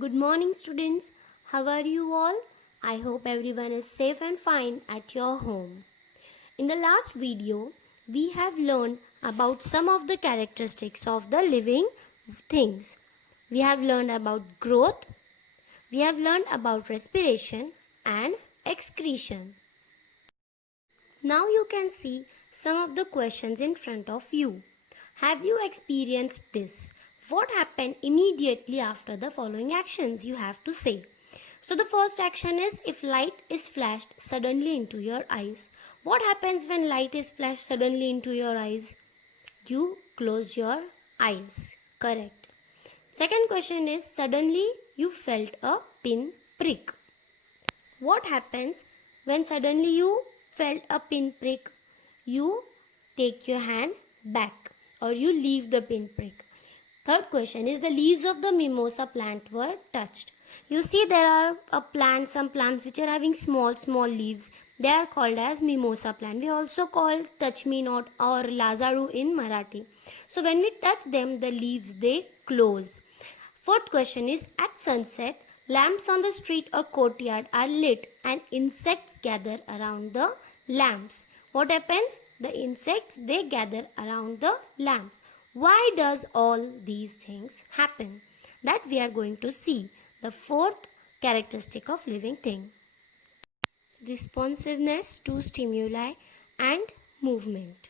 Good morning, students. How are you all? I hope everyone is safe and fine at your home. In the last video, we have learned about some of the characteristics of the living things. We have learned about growth, we have learned about respiration and excretion. Now you can see some of the questions in front of you. Have you experienced this? What happened immediately after the following actions? You have to say. So the first action is if light is flashed suddenly into your eyes. What happens when light is flashed suddenly into your eyes? You close your eyes. Correct. Second question is suddenly you felt a pin prick. What happens when suddenly you felt a pin prick? You take your hand back or you leave the pin prick. Third question is the leaves of the mimosa plant were touched. You see there are some plants which are having small leaves. They are called as mimosa plant. We also call touch me not or lazaru in Marathi. So when we touch them, the leaves they close. Fourth question is at sunset, lamps on the street or courtyard are lit and insects gather around the lamps. What happens? The insects they gather around the lamps. Why does all these things happen? That we are going to see. The fourth characteristic of living thing. Responsiveness to stimuli and movement.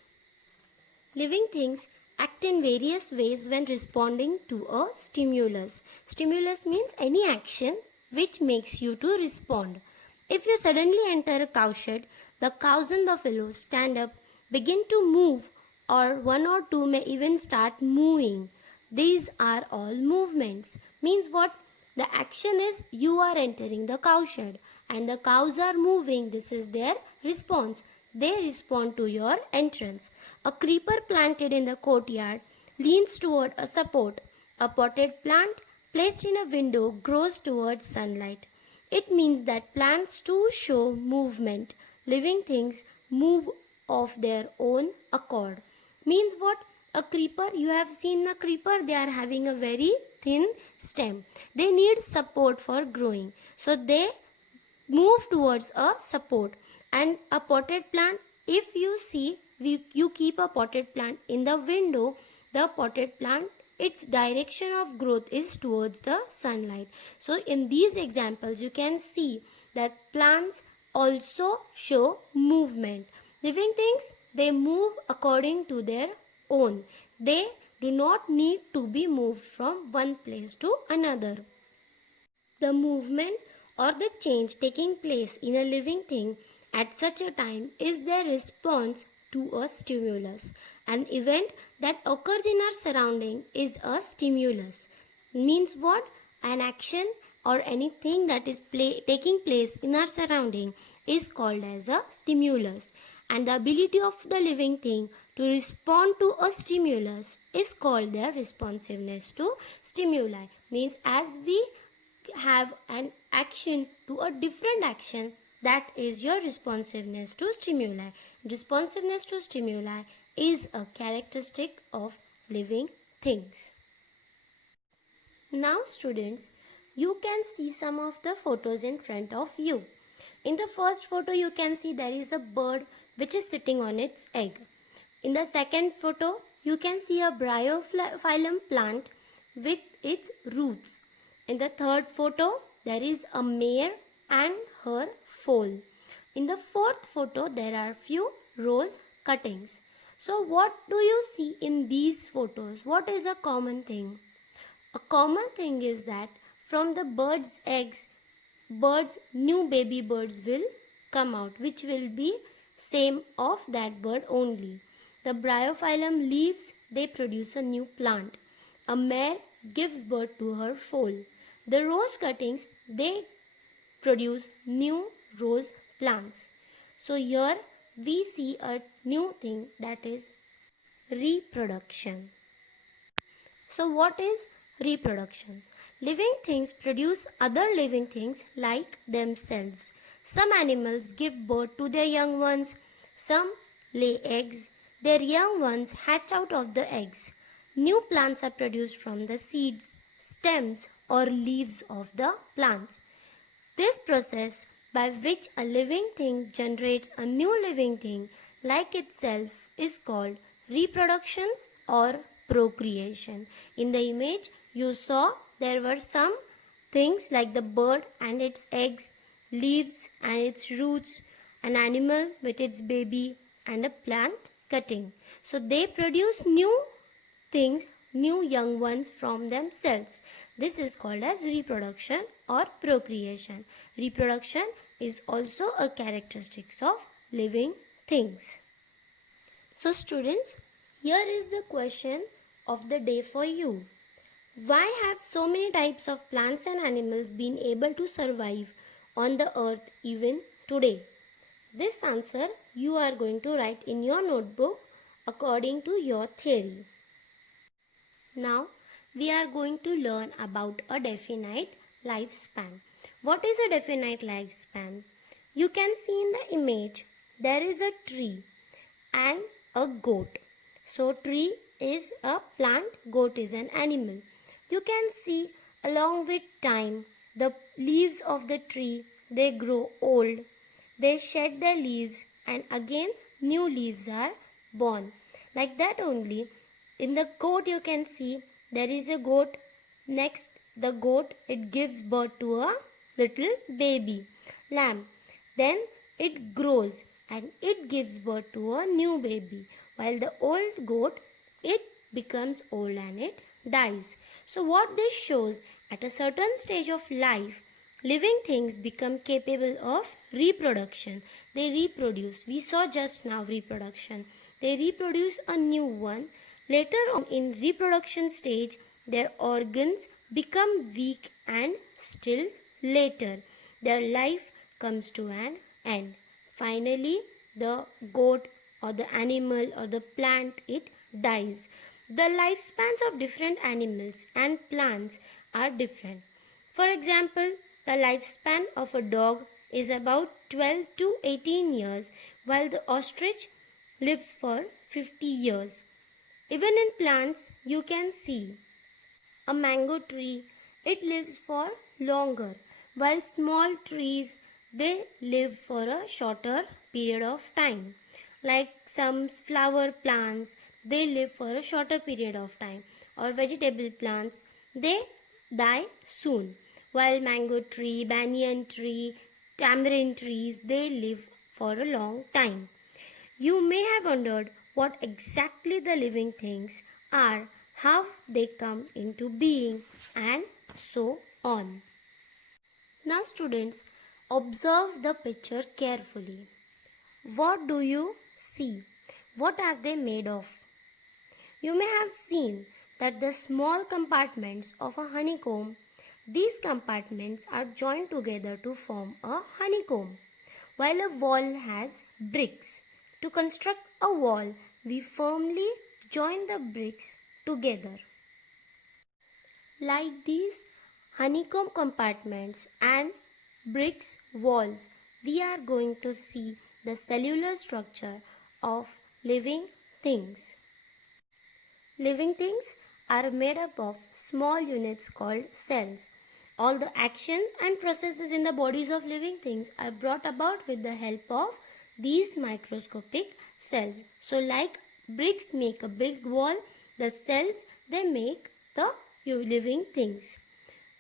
Living things act in various ways when responding to a stimulus. Stimulus means any action which makes you to respond. If you suddenly enter a cowshed, the cows and buffaloes stand up, begin to move, or one or two may even start moving. These are all movements. Means what? The action is you are entering the cowshed and the cows are moving. This is their response. They respond to your entrance. A creeper planted in the courtyard leans toward a support. A potted plant placed in a window grows towards sunlight. It means that plants too show movement. Living things move of their own accord. Means what? A creeper, you have seen a creeper, they are having a very thin stem. They need support for growing. So they move towards a support. And a potted plant, if you see, you keep a potted plant in the window, the potted plant, its direction of growth is towards the sunlight. So in these examples, you can see that plants also show movement. Living things, they move according to their own. They do not need to be moved from one place to another. The movement or the change taking place in a living thing at such a time is their response to a stimulus. An event that occurs in our surrounding is a stimulus. Means what? An action or anything that is taking place in our surrounding is called as a stimulus. And the ability of the living thing to respond to a stimulus is called their responsiveness to stimuli. Means as we have an action to a different action, that is your responsiveness to stimuli. Responsiveness to stimuli is a characteristic of living things. Now students, you can see some of the photos in front of you. In the first photo, you can see there is a bird which is sitting on its egg. In the second photo, you can see a bryophyllum plant with its roots. In the third photo, there is a mare and her foal. In the fourth photo, there are few rose cuttings. So what do you see in these photos? What is a common thing? A common thing is that from the bird's eggs, new baby birds will come out, which will be same of that bird only. The bryophyllum leaves, they produce a new plant. A mare gives birth to her foal. The rose cuttings, they produce new rose plants. So here we see a new thing, that is reproduction. So what is reproduction? Living things produce other living things like themselves. Some animals give birth to their young ones. Some lay eggs. Their young ones hatch out of the eggs. New plants are produced from the seeds, stems or leaves of the plants. This process by which a living thing generates a new living thing like itself is called reproduction or procreation. In the image you saw there were some things like the bird and its eggs, leaves and its roots, an animal with its baby and a plant cutting. So they produce new things, new young ones from themselves. This is called as reproduction or procreation. Reproduction is also a characteristic of living things. So students, here is the question of the day for you. Why have so many types of plants and animals been able to survive on the earth even today? This answer you are going to write in your notebook according to your theory. Now we are going to learn about a definite lifespan. What is a definite lifespan? You can see in the image there is a tree and a goat. So tree is a plant, goat is an animal. You can see along with time the leaves of the tree, they grow old, they shed their leaves and again new leaves are born. Like that only in the goat you can see there is a goat. Next the goat, it gives birth to a little baby lamb. Then it grows and it gives birth to a new baby. While the old goat, it becomes old and it dies. So what this shows, at a certain stage of life, living things become capable of reproduction. They reproduce. We saw just now reproduction. They reproduce a new one. Later on in reproduction stage, their organs become weak and still later their life comes to an end. Finally, the goat or the animal or the plant, it dies. The lifespans of different animals and plants are different. For example, the lifespan of a dog is about 12 to 18 years, while the ostrich lives for 50 years. Even in plants, you can see a mango tree, it lives for longer, while small trees, they live for a shorter period of time. Like some flower plants, they live for a shorter period of time, or vegetable plants, they die soon, while mango tree, banyan tree, tamarind trees, they live for a long time. You may have wondered what exactly the living things are, how they come into being, and so on. Now students, observe the picture carefully. What do you see? What are they made of? You may have seen that the small compartments of a honeycomb, these compartments are joined together to form a honeycomb, while a wall has bricks. To construct a wall, we firmly join the bricks together. Like these honeycomb compartments and bricks walls, we are going to see the cellular structure of living things. Living things are made up of small units called cells. All the actions and processes in the bodies of living things are brought about with the help of these microscopic cells. So like bricks make a big wall, the cells, they make the living things.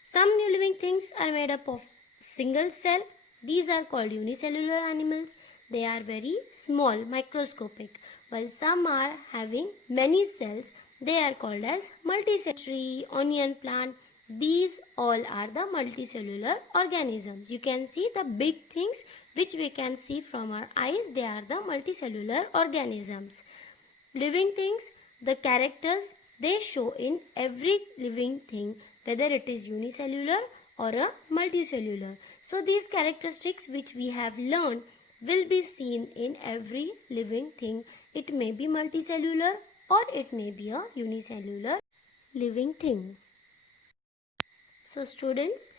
Some living things are made up of single cell. These are called unicellular animals. They are very small, microscopic. While some are having many cells, they are called as multicellular. Tree, onion plant, these all are the multicellular organisms. You can see the big things which we can see from our eyes. They are the multicellular organisms. Living things, the characters they show in every living thing, whether it is unicellular or a multicellular. So these characteristics which we have learned will be seen in every living thing. It may be multicellular or it may be a unicellular living thing. So students,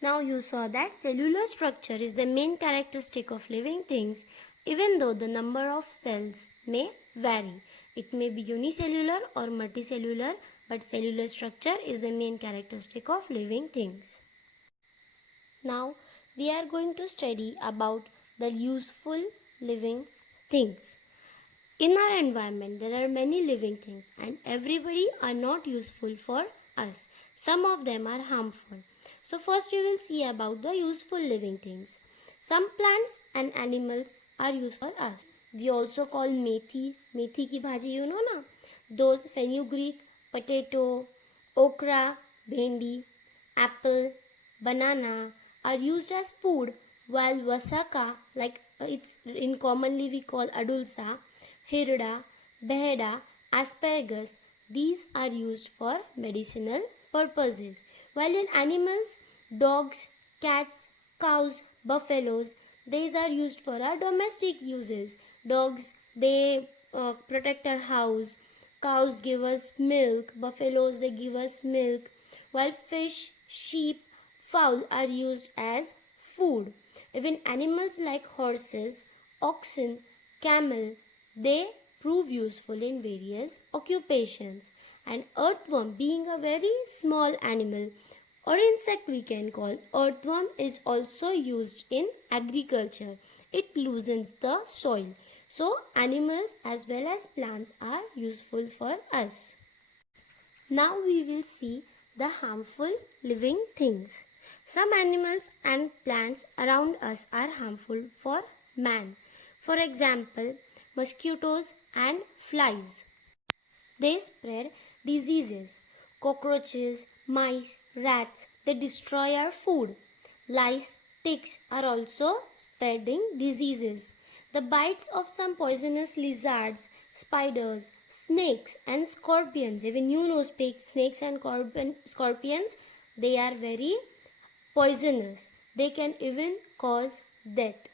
now you saw that cellular structure is the main characteristic of living things, even though the number of cells may vary. It may be unicellular or multicellular, but cellular structure is the main characteristic of living things. Now we are going to study about the useful living things. In our environment, there are many living things and everybody are not useful for us. Some of them are harmful. So first we will see about the useful living things. Some plants and animals are useful for us. We also call methi ki bhaji, you know na? Those fenugreek, potato, okra, bhendi, apple, banana are used as food, while vasaka, like it's in commonly we call adulsa, hirda, beheda, asparagus, these are used for medicinal purposes. While in animals, dogs, cats, cows, buffaloes, these are used for our domestic uses. Dogs, they protect our house. Cows give us milk. Buffaloes, they give us milk. While fish, sheep, fowl are used as food. Even animals like horses, oxen, camel, they prove useful in various occupations. And earthworm, being a very small animal or insect we can call, earthworm is also used in agriculture. It loosens the soil. So animals as well as plants are useful for us. Now we will see the harmful living things. Some animals and plants around us are harmful for man. For example, mosquitoes and flies. They spread diseases. Cockroaches, mice, rats, they destroy our food. Lice, ticks are also spreading diseases. The bites of some poisonous lizards, spiders, snakes and scorpions, even you know snakes and scorpions, they are very poisonous. They can even cause death.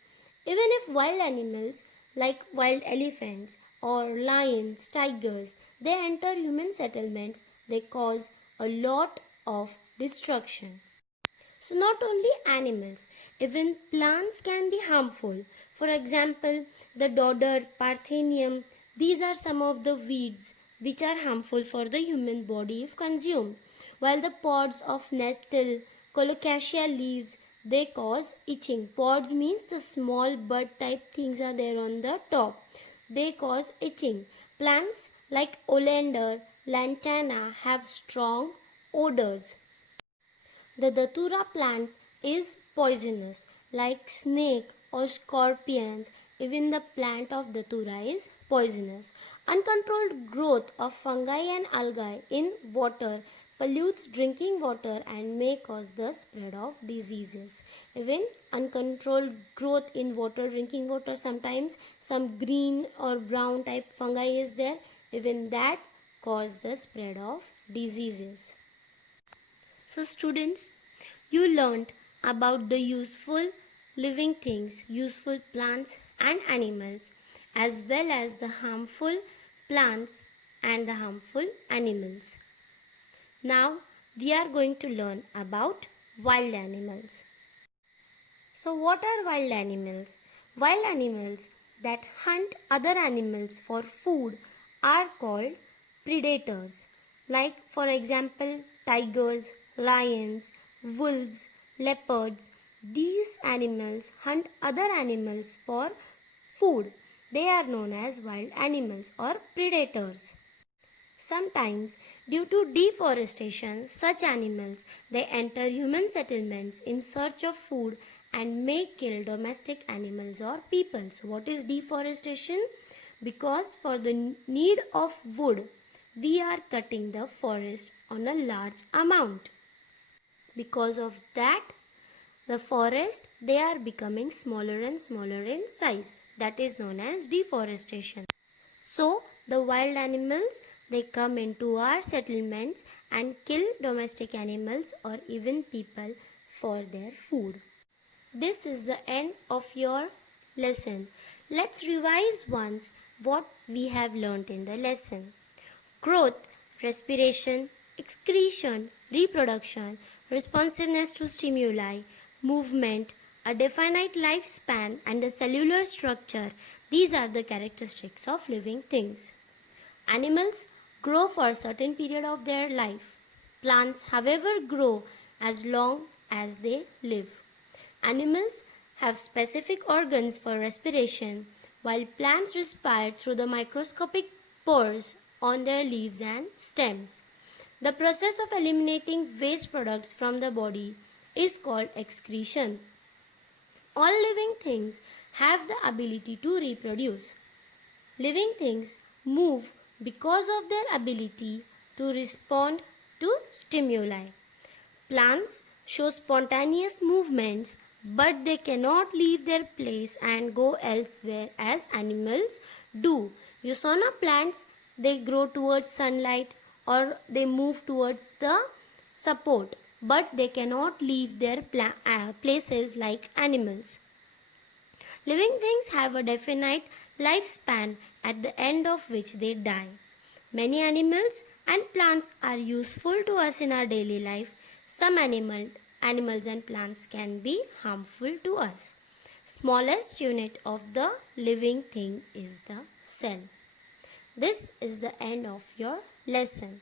Even if wild animals like wild elephants or lions, tigers, they enter human settlements, they cause a lot of destruction. So not only animals, even plants can be harmful. For example, the dodder, parthenium, these are some of the weeds which are harmful for the human body if consumed. While the pods of nettle, colocasia leaves, they cause itching. Pods means the small bud type things are there on the top. They cause itching. Plants like oleander, lantana have strong odors. The datura plant is poisonous, like snake or scorpions. Even the plant of datura is poisonous. Uncontrolled growth of fungi and algae in water pollutes drinking water and may cause the spread of diseases. Even uncontrolled growth in water, drinking water, sometimes some green or brown type fungi is there. Even that cause the spread of diseases. So students, you learned about the useful living things, useful plants and animals, as well as the harmful plants and the harmful animals. Now we are going to learn about wild animals. So what are wild animals? Wild animals that hunt other animals for food are called predators. Like for example, tigers, lions, wolves, leopards. These animals hunt other animals for food. They are known as wild animals or predators. Sometimes, due to deforestation, such animals they enter human settlements in search of food and may kill domestic animals or people. So, what is deforestation? Because for the need of wood, we are cutting the forest on a large amount. Because of that, the forest they are becoming smaller and smaller in size. That is known as deforestation. So the wild animals they come into our settlements and kill domestic animals or even people for their food. This is the end of your lesson. Let's revise once what we have learnt in the lesson. Growth, respiration, excretion, reproduction, responsiveness to stimuli, movement, a definite lifespan, and a cellular structure. These are the characteristics of living things. Animals grow for a certain period of their life. Plants, however, grow as long as they live. Animals have specific organs for respiration, while plants respire through the microscopic pores on their leaves and stems. The process of eliminating waste products from the body is called excretion. All living things have the ability to reproduce. Living things move because of their ability to respond to stimuli. Plants show spontaneous movements, but they cannot leave their place and go elsewhere as animals do. You saw na plants, they grow towards sunlight or they move towards the support, but they cannot leave their places like animals. Living things have a definite lifespan at the end of which they die. Many animals and plants are useful to us in our daily life. Some animals and plants can be harmful to us. Smallest unit of the living thing is the cell. This is the end of your lesson.